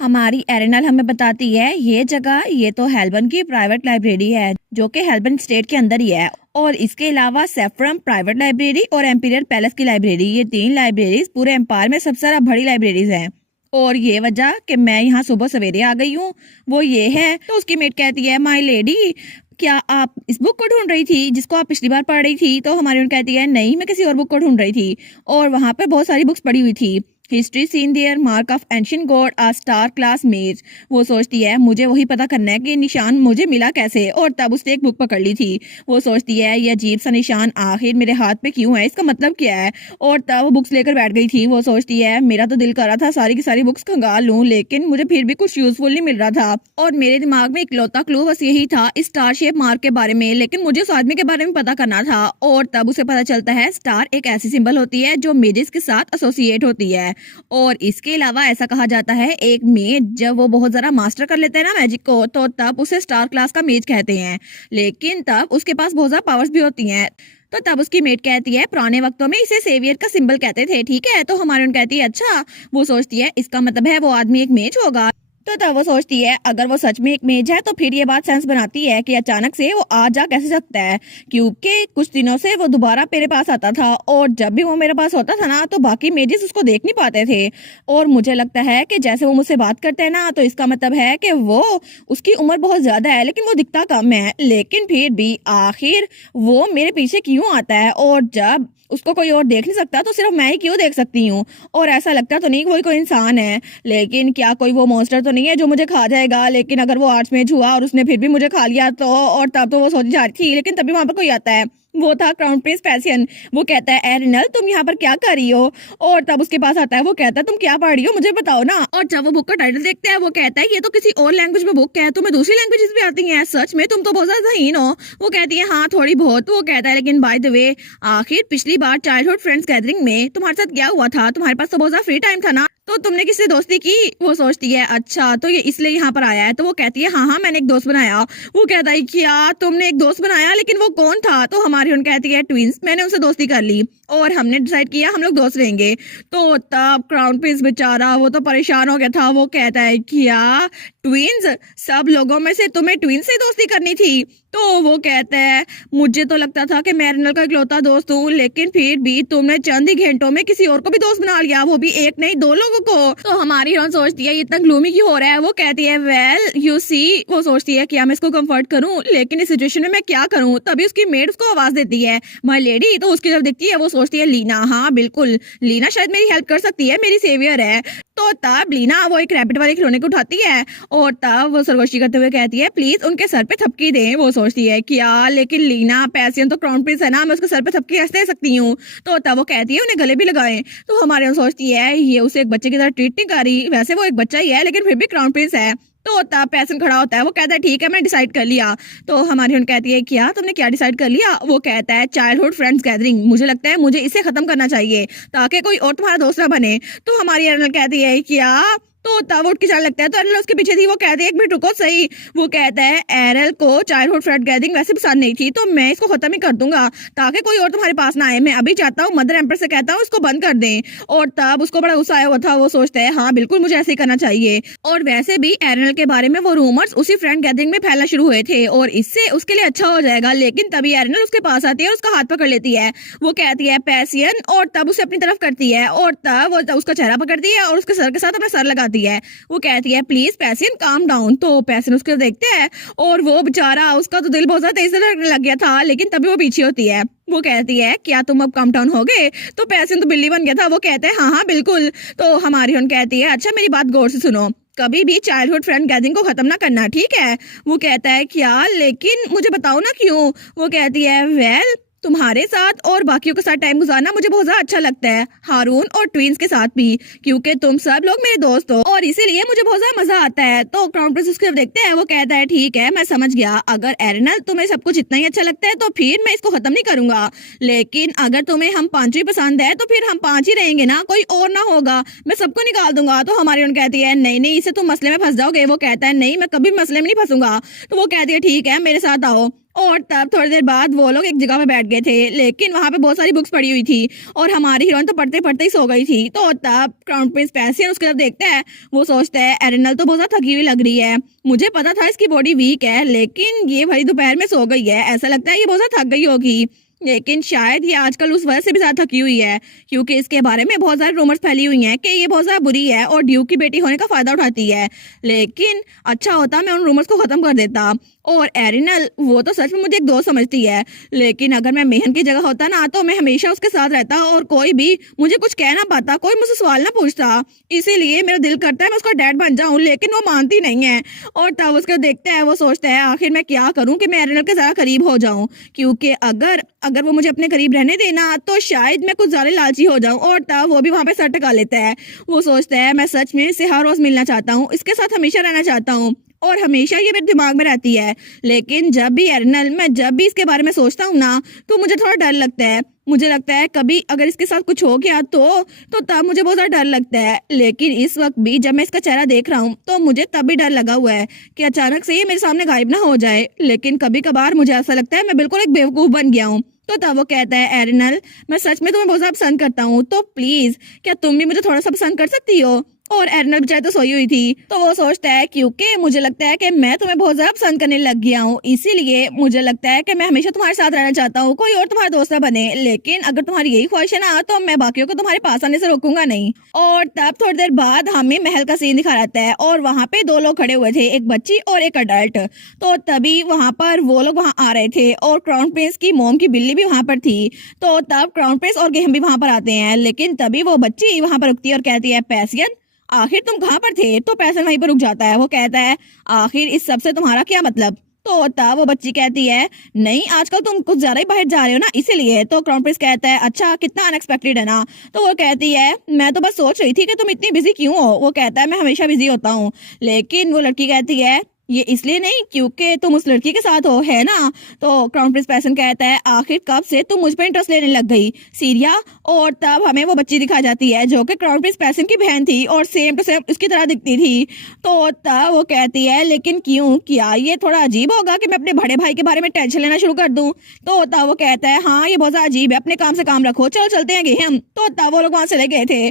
हमारी एरिनल हमें बताती है ये तो हेल्बन की प्राइवेट लाइब्रेरी है जो कि हेल्बन स्टेट के अंदर ही है। और इसके अलावा सेफ्रम प्राइवेट लाइब्रेरी और एम्पीरियल पैलेस की लाइब्रेरी, ये 3 लाइब्रेरीज पूरे एम्पायर में सबसे ज्यादा बड़ी लाइब्रेरीज हैं। और ये वजह कि मैं यहाँ सुबह सवेरे आ गई हूँ वो ये है। तो उसकी मेट कहती है माय लेडी, क्या आप इस बुक को ढूंढ रही थी जिसको आप पिछली बार पढ़ रही थी? तो हमारी कहती है नहीं, मैं किसी और बुक को ढूंढ रही थी। और वहां पे बहुत सारी बुक्स पड़ी हुई थी। History seen there, mark of ancient god, a star class maze. वो सोचती है मुझे वही पता करना है कि निशान मुझे मिला कैसे। और तब उसने एक बुक पकड़ ली थी। वो सोचती है ये अजीब सा निशान आखिर मेरे हाथ पे क्यों है, इसका मतलब क्या है। और तब वो बुक्स लेकर बैठ गई थी। वो सोचती है मेरा तो दिल कर रहा था सारी की सारी बुक्स खंगाल लूं, लेकिन मुझे फिर भी कुछ यूजफुल नहीं मिल रहा था। और मेरे दिमाग में इकलौता क्लू बस यही था स्टार शेप मार्क के बारे में, लेकिन मुझे उस आदमी के बारे में पता करना था। और तब उसे पता चलता है स्टार एक ऐसी सिंबल होती है जो मेजिस के साथ एसोसिएट होती है। और इसके अलावा ऐसा कहा जाता है एक मेज जब वो बहुत ज्यादा मास्टर कर लेते हैं ना मैजिक को, तो तब उसे स्टार क्लास का मेज कहते हैं। लेकिन तब उसके पास बहुत ज्यादा पावर्स भी होती हैं। तो तब उसकी मेट कहती है पुराने वक्तों में इसे सेवियर का सिंबल कहते थे, ठीक है। तो हमारी उन कहती है अच्छा। वो सोचती है इसका मतलब है वो आदमी एक मेज होगा। तो तब वो सोचती है अगर वो सच में एक मेज है तो फिर ये बात सेंस बनाती है कि अचानक से वो आ जा कैसे सकता है, क्योंकि कुछ दिनों से वो दोबारा मेरे पास आता था। और जब भी वो मेरे पास होता था ना तो बाकी मेजेस उसको देख नहीं पाते थे। और मुझे लगता है कि जैसे वो मुझसे बात करते हैं ना तो इसका मतलब है कि वो उसकी उम्र बहुत ज्यादा है लेकिन वो दिखता कम है। लेकिन फिर भी आखिर वो मेरे पीछे क्यों आता है? और जब उसको कोई और देख नहीं सकता तो सिर्फ मैं ही क्यों देख सकती हूँ? और ऐसा लगता तो नहीं कोई कोई इंसान है, लेकिन क्या कोई वो मॉन्स्टर तो नहीं है जो मुझे खा जाएगा? लेकिन अगर वो आर्ट्स में हुआ और उसने फिर भी मुझे खा लिया तो? और तब तो वो सोची जा रही थी, लेकिन तभी वहां पर कोई आता है। वो था क्राउन प्रिंस पैसियन। वो कहता है एरिनल तुम यहाँ पर क्या कर रही हो? और तब उसके पास आता है। वो कहता है तुम क्या पढ़ रही हो, मुझे बताओ ना। और जब वो बुक का टाइटल देखता है वो कहता है ये तो किसी और लैंग्वेज में बुक है, तुम्हें दूसरी लैंग्वेजेस भी आती हैं? सच में तुम तो बहुत ज्यादा हीन हो। वो कहती है हाँ थोड़ी बहुत। वो कहता है लेकिन बाय द वे आखिर पिछली बार चाइल्डहुड फ्रेंड्स गैदरिंग में तुम्हारे साथ क्या हुआ था? तुम्हारे पास तो बहुत ज्यादा फ्री टाइम था ना, तो तुमने किससे दोस्ती की? वो सोचती है अच्छा तो ये इसलिए यहाँ पर आया है। तो वो कहती है हाँ मैंने एक दोस्त बनाया। वो कहता है क्या तुमने एक दोस्त बनाया, लेकिन वो कौन था? तो हमारी उन कहती है ट्विंस, मैंने उनसे दोस्ती कर ली और हमने डिसाइड किया हम लोग दोस्त रहेंगे। तो तब क्राउन प्रिंस बेचारा वो तो परेशान हो गया था। वो कहता है क्या ट्विंस? सब लोगों में से तुम्हें ट्विंस से दोस्ती करनी थी? तो वो कहता है मुझे तो लगता था कि मैं एरिनल का इकलौता दोस्त हूँ, लेकिन फिर भी तुमने चंद ही घंटों में किसी और को भी दोस्त बना लिया, वो भी एक नहीं 2 लोगों को। तो हमारी हीरोइन सोचती है ये इतना ग्लूमी क्यों हो रहा है? वो कहती है वेल यू सी। वो सोचती है क्या मैं इसको कंफर्ट करूं, लेकिन इस सिचुएशन में मैं क्या करूं? तभी उसकी मेड उसको आवाज देती है माय लेडी। तो उसकी जब दिखती है वो सोचती है लीना। हाँ बिल्कुल, लीना शायद मेरी हेल्प कर सकती है, मेरी सेवियर है। तो तब लीना वो एक रैबिट वाले खिलौने को उठाती है और तब वो सरगोशी करते हुए कहती है प्लीज उनके सर पे थपकी दे। वो सोचती है क्या लेकिन लीना पैसियन तो क्राउन प्रिंस है ना, मैं उसके सर पे थपकी कैसे दे सकती हूँ? तो तब वो कहती है उन्हें गले भी लगाएं। तो हमारे यहाँ सोचती है ये उसे एक बच्चे की तरह ट्रीट नहीं कर रही, वैसे वो एक बच्चा ही है लेकिन फिर भी क्राउन प्रिंस है। तो तब पैसन खड़ा होता है। वो कहता है ठीक है मैं डिसाइड कर लिया। तो हमारी उन कहती है क्या तुमने क्या डिसाइड कर लिया? वो कहता है चाइल्डहुड फ्रेंड्स गैदरिंग, मुझे लगता है मुझे इसे खत्म करना चाहिए ताकि कोई और तुम्हारा दोस्त ना बने। तो हमारी एरिनल कहती है क्या? तो तब उठ के जाने लगता है। तो एरिनल उसके पीछे थी। वो कहती है एक मिनट रुको सही। वो कहता है एरिनल को चाइल्डहुड फ्रेंड गैदरिंग वैसे पसंद नहीं थी तो मैं इसको खत्म ही कर दूंगा ताकि कोई और तुम्हारे पास ना आए। मैं अभी चाहता हूँ मदर एम्पर से कहता हूँ इसको बंद कर दें। और तब उसको बड़ा गुस्सा आया हुआ था। वो सोचता है हाँ बिल्कुल मुझे ऐसे ही करना चाहिए। और वैसे भी एरिनल के बारे में वो रूमर्स उसी फ्रेंड गैदरिंग में फैलना शुरू हुए थे और इससे उसके लिए अच्छा हो जाएगा। लेकिन तभी एरिनल उसके पास आती है और उसका हाथ पकड़ लेती है। वो कहती है पैसियन और तब उसे अपनी तरफ करती है और तब वो उसका चेहरा पकड़ती है और उसके सर के साथ अपना सर लगाती है। वो कहती है प्लीज पैसियन काम डाउन। तो पैसियन उसको देखते हैं और वो बेचारा उसका तो दिल बहुत ज्यादा तेज से धड़कने लग गया था, लेकिन तभी वो पीछे होती है। वो कहती है क्या तुम अब काम डाउन हो गए? तो पैसियन तो बिल्ली बन गया था। वो कहते हैं हाँ बिल्कुल। तो हमारी उन कहती है अच्छा मेरी बात गौर से सुनो, कभी भी चाइल्डहुड फ्रेंड गैदरिंग को खत्म ना करना, ठीक है? वो कहता है क्या लेकिन मुझे बताओ ना क्यों? वो कहती है वेल तुम्हारे साथ और बाकियों के साथ टाइम गुजारना मुझे बहुत ज्यादा अच्छा लगता है, हारून और ट्विंस के साथ भी, क्योंकि तुम सब लोग मेरे दोस्त हो और इसीलिए मुझे बहुत ज्यादा मजा आता है। तो क्राउन प्रिंस उसको देखते हैं। वो कहता है ठीक है मैं समझ गया, अगर एरिनल तुम्हें सब कुछ इतना ही अच्छा लगता है तो फिर मैं इसको खत्म नहीं करूंगा, लेकिन अगर तुम्हें हम 5 ही पसंद है तो फिर हम 5 ही रहेंगे ना, कोई और ना होगा, मैं सबको निकाल दूंगा। तो हमारी उन कहती है नहीं नहीं इससे तुम मसले में फंस जाओगे। वो कहता है नहीं मैं कभी मसले में नहीं फंसूंगा। तो वो कहती है ठीक है मेरे साथ आओ। और तब थोड़ी देर बाद वो लोग एक जगह पे बैठ गए थे, लेकिन वहां पे बहुत सारी बुक्स पड़ी हुई थी और हमारी हीरोइन तो पढ़ते पढ़ते ही सो गई थी। तो तब क्राउन प्रिंस पैसियन उसकी तरफ देखता है। वो सोचता है एरिनल तो बहुत ज्यादा थकी हुई लग रही है, मुझे पता था इसकी बॉडी वीक है, लेकिन ये भाई दोपहर में सो गई है, ऐसा लगता है ये बहुत ज्यादा थक गई होगी। लेकिन शायद ये आजकल उस वजह से भी ज्यादा थकी हुई है, क्योंकि इसके बारे में बहुत सारे रूमर्स फैली हुई हैं कि ये बहुत ज्यादा बुरी है और ड्यूक की बेटी होने का फायदा उठाती है। लेकिन अच्छा होता मैं उन रूमर्स को खत्म कर देता। और एरिनल वो तो सच में मुझे एक दोस्त समझती है, लेकिन अगर मैं मेहन की जगह होता ना तो मैं हमेशा उसके साथ रहता और कोई भी मुझे कुछ कह ना पाता, कोई मुझसे सवाल ना पूछता। इसीलिए मेरा दिल करता है मैं उसका डैड बन जाऊं, लेकिन वो मानती नहीं है। और तब उसको देखता है, वो सोचता है आखिर मैं क्या करूं कि मैं एरिनल के ज्यादा करीब हो जाऊं, क्योंकि अगर अगर वो मुझे अपने करीब रहने देना तो शायद मैं कुछ ज्यादा लालची हो जाऊं। और तब वो भी वहां पे सर टका लेता है। वो सोचता है मैं सच में इससे हर रोज मिलना चाहता हूँ, इसके साथ हमेशा रहना चाहता हूँ और हमेशा ये मेरे दिमाग में रहती है। लेकिन जब भी एरिनल मैं जब भी इसके बारे में सोचता हूँ ना तो मुझे थोड़ा डर लगता है। मुझे लगता है कभी अगर इसके साथ कुछ हो गया तो तब मुझे बहुत ज्यादा डर लगता है। लेकिन इस वक्त भी जब मैं इसका चेहरा देख रहा हूँ तो मुझे तब भी डर लगा हुआ है कि अचानक से ये मेरे सामने गायब ना हो जाए। लेकिन कभी कभार मुझे ऐसा लगता है मैं बिल्कुल एक बेवकूफ बन गया हूँ। तो तब वो कहता है एरिनल मैं सच में तुम्हें बहुत ज्यादा पसंद करता हूँ, तो प्लीज क्या तुम भी मुझे थोड़ा सा पसंद कर सकती हो। और एरिनल बेचारी तो सोई हुई थी, तो वो सोचता है क्योंकि मुझे लगता है कि मैं तुम्हें बहुत ज्यादा पसंद करने लग गया हूँ, इसीलिए मुझे लगता है कि मैं हमेशा तुम्हारे साथ रहना चाहता हूँ, कोई और तुम्हारा दोस्त ना बने। लेकिन अगर तुम्हारी यही ख्वाहिश है ना तो मैं बाकियों को तुम्हारे पास आने से रोकूंगा नहीं। और तब थोड़ी देर बाद हमें महल का सीन दिखा रहता है और वहाँ पे दो लोग खड़े हुए थे, एक बच्ची और एक अडल्ट। तो तभी वहाँ पर वो लोग वहाँ आ रहे थे और क्राउन प्रिंस की मोम की बिल्ली भी वहाँ पर थी। तो तब क्राउन प्रिंस और गेहम भी वहाँ पर आते हैं, लेकिन तभी वो बच्ची वहाँ पर रुकती है और कहती है पैसियन आखिर तुम कहाँ पर थे। तो पैसियन वहीं पर रुक जाता है। वो कहता है आखिर इस सब से तुम्हारा क्या मतलब। तो तब वो बच्ची कहती है नहीं आजकल तुम कुछ ज्यादा ही बाहर जा रहे हो ना इसीलिए। तो क्राउन प्रिंस कहता है अच्छा कितना अनएक्सपेक्टेड है ना। तो वो कहती है मैं तो बस सोच रही थी कि तुम इतनी बिजी क्यों हो। वो कहता है मैं हमेशा बिजी होता हूँ। लेकिन वो लड़की कहती है ये इसलिए नहीं क्योंकि तुम उस लड़की के साथ हो, है ना। तो क्राउन प्रिंस पैसन कहता है आखिर कब से तुम मुझ पर इंटरेस्ट लेने लग गई सीरिया। और तब हमें वो बच्ची दिखा जाती है जो कि क्राउन प्रिंस पैसन की बहन थी और सेम टू सेम उसकी तरह दिखती थी। तो तब वो कहती है लेकिन क्यों, क्या ये थोड़ा अजीब होगा कि मैं अपने बड़े भाई के बारे में टेंशन लेना शुरू कर दूं। तो तब वो कहता है हाँ ये बहुत अजीब है, अपने काम से काम रखो, चलो चलते हैं हम। तो तब वो लोग वहां चले गए थे।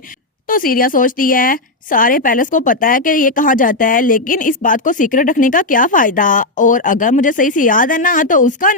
तो सीरिया सोचती है सारे पैलेस को पता है कि ये कहाँ जाता है, लेकिन इस बात को सीक्रेट रखने का क्या फायदा। और अगर मुझे सही से याद है ना तो उसका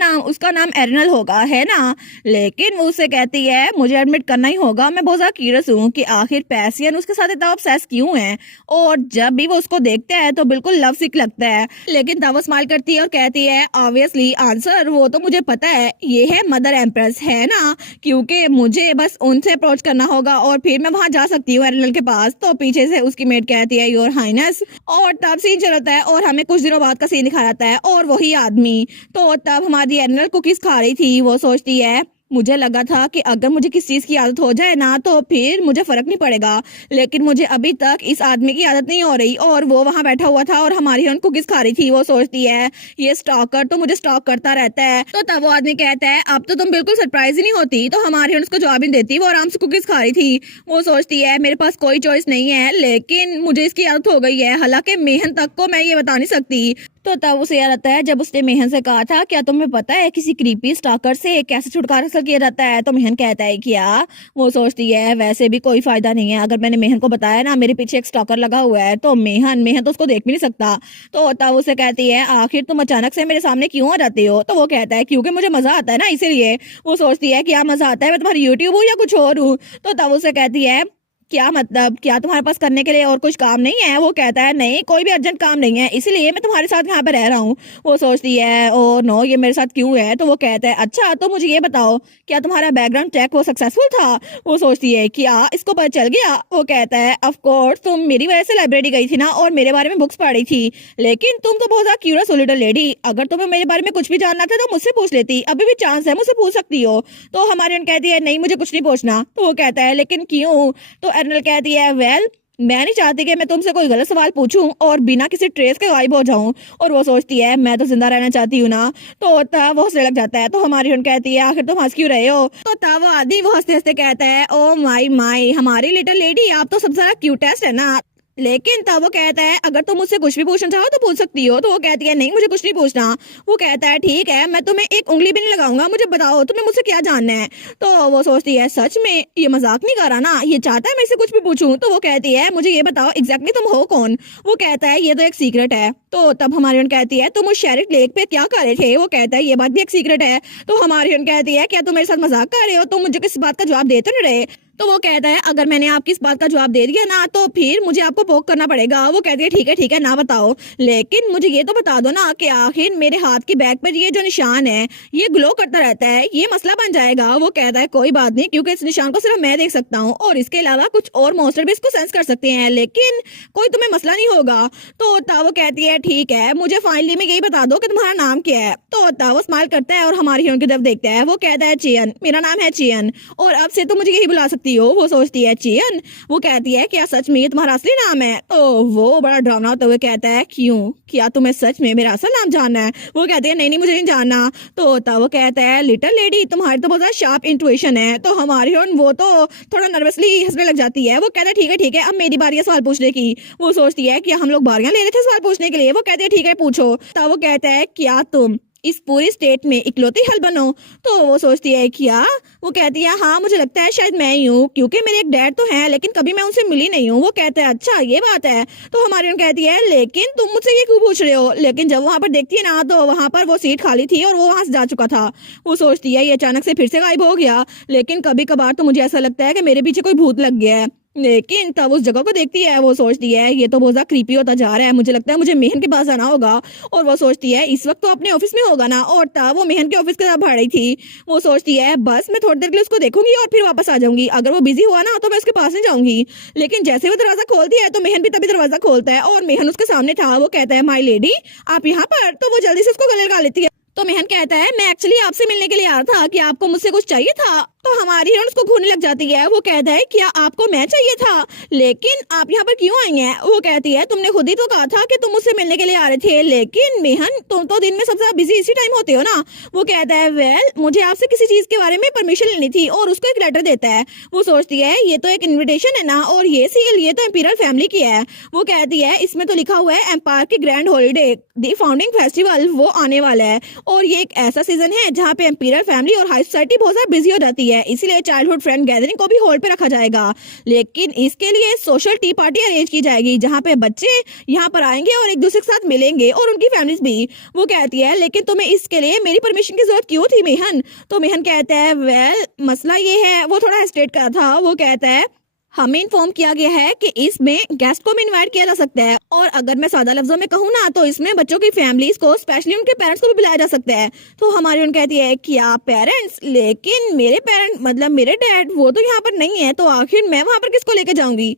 नाम एरिनल होगा, है ना। लेकिन वो उससे कहती है मुझे एडमिट करना ही होगा, मैं बहुत ज्यादा क्यूरियस हूँ कि आखिर पैसियन उसके साथ इतना ऑब्सेस क्यों है। और जब भी वो उसको देखता है तो बिल्कुल लव सिक लगता है। लेकिन तब वो स्माइल करती है और कहती है ऑब्वियसली आंसर वो तो मुझे पता है, ये है मदर एम्प्रेस, है ना। क्योंकि मुझे बस उनसे अप्रोच करना होगा और फिर मैं वहां जा सकती हूँ एरिनल के पास। तो पीछे से उसकी मेड कहती है योर हाइनेस। और तब सीन चलता है और हमें कुछ दिनों बाद का सीन दिखा जाता है और वही आदमी। तो तब हमारी एरिनल कुकीज खा रही थी। वो सोचती है मुझे लगा था कि अगर मुझे किसी चीज की आदत हो जाए ना तो फिर मुझे फर्क नहीं पड़ेगा, लेकिन मुझे अभी तक इस आदमी की आदत नहीं हो रही। और वो वहां बैठा हुआ था और हमारी हीरोइन कुकीज खा रही थी। वो सोचती है ये स्टॉकर तो मुझे स्टॉक करता रहता है। तो तब वो आदमी कहता है अब तो तुम बिल्कुल सरप्राइज ही नहीं होती। तो हमारी हीरोइन उसको जवाब नहीं देती, वो आराम से कुकीज खा रही थी। वो सोचती है मेरे पास कोई चॉइस नहीं है, लेकिन मुझे इसकी आदत हो गई है, हालांकि मेहन तक को मैं ये बता नहीं सकती। तो तब उसे याद आता है जब उसने मेहन से कहा था क्या तुम्हें पता है किसी क्रीपी स्टॉकर से कैसे छुटकारा हासिल किया जाता है। तो मेहन कहता है क्या। वो सोचती है वैसे भी कोई फायदा नहीं है, अगर मैंने मेहन को बताया ना मेरे पीछे एक स्टॉकर लगा हुआ है तो मेहन तो उसको देख भी नहीं सकता। तो तब उसे कहती है आखिर तुम अचानक से मेरे सामने क्यों आ जाते हो। तो वो कहता है क्योंकि मुझे मजा आता है ना इसीलिए। वो सोचती है क्या मजा आता है, मैं तुम्हारी यूट्यूब हूँ या कुछ और हूँ। तो तब उसे कहती है क्या मतलब, क्या तुम्हारे पास करने के लिए और कुछ काम नहीं है। वो कहता है नहीं कोई भी अर्जेंट काम नहीं है, इसीलिए मैं तुम्हारे साथ यहाँ पे रह रहा हूँ। वो सोचती है ओ नो ये मेरे साथ क्यों है। तो वो कहता है अच्छा तो मुझे ये बताओ क्या तुम्हारा बैकग्राउंड चेक वो सक्सेसफुल था। वो सोचती है क्या इसको पता चल गया। वो कहता है ऑफ कोर्स तुम मेरी वजह से लाइब्रेरी गई थी ना और मेरे बारे में बुक्स पढ़ी थी, लेकिन तुम तो बहुत ज्यादा क्यूरियस हो लिटिल लेडी, अगर तुम्हें मेरे बारे में कुछ भी जानना था तो मुझसे पूछ लेती, अभी भी चांस है मुझसे पूछ सकती हो। तो हमारी कहती है नहीं मुझे कुछ नहीं पूछना। तो वो कहता है लेकिन क्यों। तो एरिनल कहती है वेल मैं नहीं चाहती कि मैं तुमसे कोई गलत सवाल पूछूं और बिना किसी ट्रेस के गायब हो जाऊं। और वो सोचती है मैं तो जिंदा रहना चाहती हूँ ना। तो तब वो हंसने लग जाता है। तो हमारी उन कहती है आखिर तुम हंस क्यों रहे हो। तो तब वो आदमी वो हंसते हंसते कहता है ओ माई माई हमारी लिटिल लेडी आप तो सबसे ज्यादा क्यूटेस्ट है ना। लेकिन तब वो कहता है अगर तुम मुझसे कुछ भी पूछना चाहो तो पूछ सकती हो। तो वो कहती है नहीं मुझे कुछ नहीं पूछना। वो कहता है ठीक है मैं तुम्हें एक उंगली भी नहीं लगाऊंगा, मुझे बताओ तुम्हें मुझसे क्या जानना है। तो वो सोचती है सच में ये मजाक नहीं कर रहा ना, ये चाहता है मैं इससे कुछ भी पूछूं। तो वो कहती है मुझे ये बताओ एग्जैक्टली तुम हो कौन। वो कहता है ये तो एक सीक्रेट है। तो तब हमारी कहती है तुम उस शेरिट लेक पे क्या कर रहे थे। वो कहता है ये बात भी एक सीक्रेट है। तो हमारी कहती है क्या तुम मेरे साथ मजाक कर रहे हो, तुम मुझे किस बात का जवाब देते नहीं रहे। तो वो कहता है अगर मैंने आपकी इस बात का जवाब दे दिया ना तो फिर मुझे आपको पोक करना पड़ेगा। वो कहती है ठीक है ना बताओ, लेकिन मुझे ये तो बता दो ना कि आखिर मेरे हाथ की बैक पर ये जो निशान है ये ग्लो करता रहता है, ये मसला बन जाएगा। वो कहता है कोई बात नहीं क्योंकि इस निशान को सिर्फ मैं देख सकता हूँ और इसके अलावा कुछ और मॉन्स्टर भी इसको सेंस कर सकते हैं, लेकिन कोई तुम्हें मसला नहीं होगा। तो वो कहती है ठीक है मुझे फाइनली में यही बता दो कि तुम्हारा नाम क्या है। तो वो स्माइल करता है और हमारी हीरोइन की तरफ देखता है। वो कहता है चियन, मेरा नाम है चियन और अब से तुम मुझे यही बुला सकती हो। वो सोचती है चियन। वो कहती है क्या सच में ये तुम्हारा असली नाम है। तो वो बड़ा डरावना होते हुए कहता है क्यों, क्या तुम्हें सच में मेरा असल नाम जानना है। वो कहती है नहीं मुझे नहीं जानना। तो वो कहता है लिटिल लेडी तुम्हारी तो बहुत शार्प इंट्यूशन है। तो हमारी हीरोइन वो तो थोड़ा नर्वसली हंसने लग जाती है। वो कहता है ठीक है अब मेरी बारी है सवाल पूछने की। वो सोचती है कि हम लोग बारियां ले रहे थे सवाल पूछने के लिए। वो कहते हैं ठीक है पूछो। तो वो कहता है क्या तुम इस पूरी स्टेट में इकलौती हस्बैंड हो। तो वो सोचती है क्या। वो कहती है हाँ मुझे लगता है शायद मैं ही हूँ क्योंकि मेरे एक डैड तो हैं लेकिन कभी मैं उनसे मिली नहीं हूँ। वो कहता है अच्छा ये बात है। तो हमारी उन कहती है लेकिन तुम मुझसे ये क्यों पूछ रहे हो। लेकिन जब वहां पर देखती है ना तो वहां पर वो सीट खाली थी और वो वहां से जा चुका था। वो सोचती है ये अचानक से फिर से गायब हो गया, लेकिन कभी कभार तो मुझे ऐसा लगता है कि मेरे पीछे कोई भूत लग गया है। लेकिन तब उस जगह को देखती है। वो सोचती है ये तो बहुत ज्यादा क्रीपी होता जा रहा है, मुझे लगता है मुझे मेहन के पास आना होगा। और वो सोचती है इस वक्त तो अपने ऑफिस में होगा ना, और तब वो मेहन के ऑफिस के साथ भाड़ रही थी। वो सोचती है बस मैं थोड़ी देर के लिए उसको देखूंगी और फिर वापस आ जाऊंगी, अगर वो बिजी हुआ ना तो मैं उसके पास नहीं जाऊंगी। लेकिन जैसे वो दरवाजा खोलती है तो मेहन भी तभी दरवाजा खोलता है और मेहन उसके सामने था। वो कहता है माई लेडी आप यहाँ पर। तो वो जल्दी से उसको गले लगा लेती है। तो मेहन कहता है मैं एक्चुअली आपसे मिलने के लिए आ रहा था, कि आपको मुझसे कुछ चाहिए था। तो हमारी हीरोइन उसको घूरने लग जाती है। वो कहता है क्या आपको मैं चाहिए था, लेकिन आप यहाँ पर क्यों आई हैं। वो कहती है तुमने खुद ही तो कहा था कि तुम मुझसे मिलने के लिए आ रहे थे, लेकिन मेहन तुम तो दिन में सबसे ज्यादा बिजी इसी टाइम होते हो ना। वो कहता है वेल मुझे आपसे किसी चीज के बारे में परमिशन लेनी थी, और उसको एक लेटर देता है। वो सोचती है ये तो एक इन्विटेशन है ना, और ये सील ये तो एम्पीरियल फैमिली की है। वो कहती है इसमें तो लिखा हुआ है एम्पायर की grand holiday the founding festival वो आने वाला है, और ये एक ऐसा सीजन है जहाँ पे एम्पीरियल फैमिली और हाई सोसाइटी बहुत ज्यादा बिजी हो जाती है, इसीलिए चाइल्डहुड फ्रेंड गैदरिंग को भी होल्ड पे रखा जाएगा। लेकिन इसके लिए सोशल टी पार्टी अरेंज की जाएगी जहाँ पे बच्चे यहाँ पर आएंगे और एक दूसरे के साथ मिलेंगे और उनकी फैमिलीज भी। वो कहती है लेकिन तुम्हें इसके लिए मेरी परमिशन की जरूरत क्यों थी मेहन। तो मेहन कहता है वेल मसला ये है। वो थोड़ा हेस्टेट कर था। वो कहता है हमें इन्फॉर्म किया गया है कि इसमें गेस्ट को भी इनवाइट किया जा सकता है, और अगर मैं सादा लफ्जों में कहूँ ना तो इसमें बच्चों की फैमिलीज को स्पेशली उनके पेरेंट्स को भी बुलाया जा सकता है। तो हमारी उन कहती है क्या पेरेंट्स, लेकिन मेरे पेरेंट मतलब मेरे डैड वो तो यहाँ पर नहीं है, तो आखिर मैं वहां पर किसको लेकर जाऊंगी।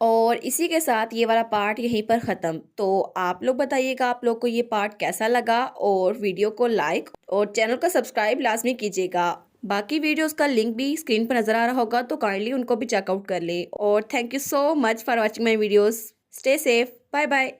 और इसी के साथ ये वाला पार्ट यहीं पर ख़त्म। तो आप लोग बताइएगा आप लोग को ये पार्ट कैसा लगा, और वीडियो को लाइक और चैनल को सब्सक्राइब लाजमी कीजिएगा। बाकी वीडियोस का लिंक भी स्क्रीन पर नज़र आ रहा होगा, तो काइंडली उनको भी चेकआउट कर ले। और thank you so much for watching my videos. Stay safe, bye bye.